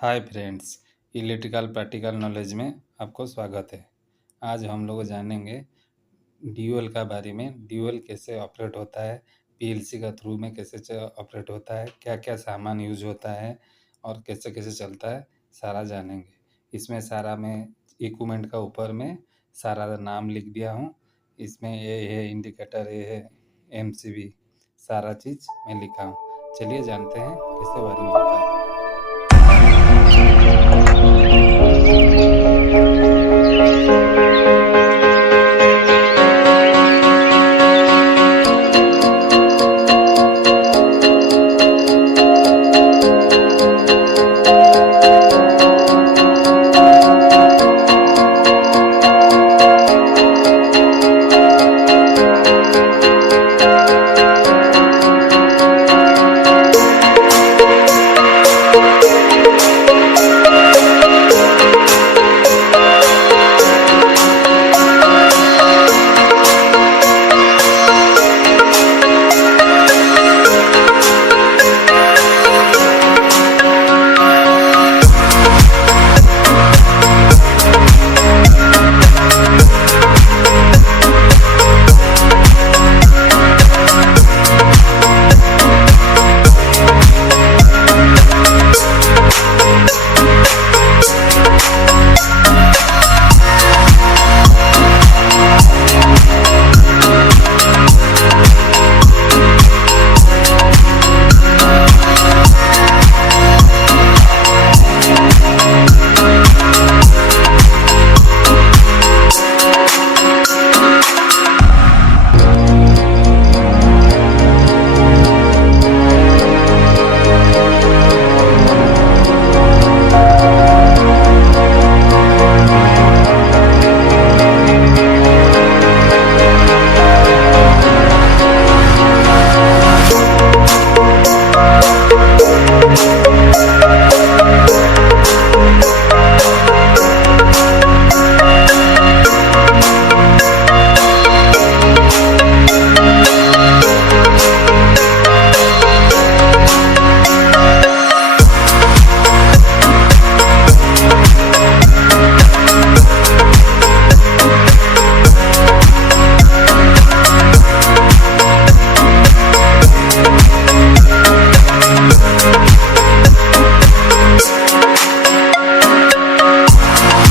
Hi friends, electrical practical knowledge में आपको स्वागत है। आज हम लोग जानेंगे ड्यूल का बारे में। ड्यूल कैसे ऑपरेट होता है, पीएलसी का थ्रू में कैसे ऑपरेट होता है, क्या क्या सामान यूज होता है और कैसे कैसे चलता है, सारा जानेंगे। इसमें सारा मैं इक्विपमेंट का ऊपर में सारा नाम लिख दिया हूँ। इसमें ये है इंडिकेटर, ये है एमसीबी, सारा चीज़ मैं लिखा हूँ। चलिए जानते हैं कैसे वायरिंग होता है।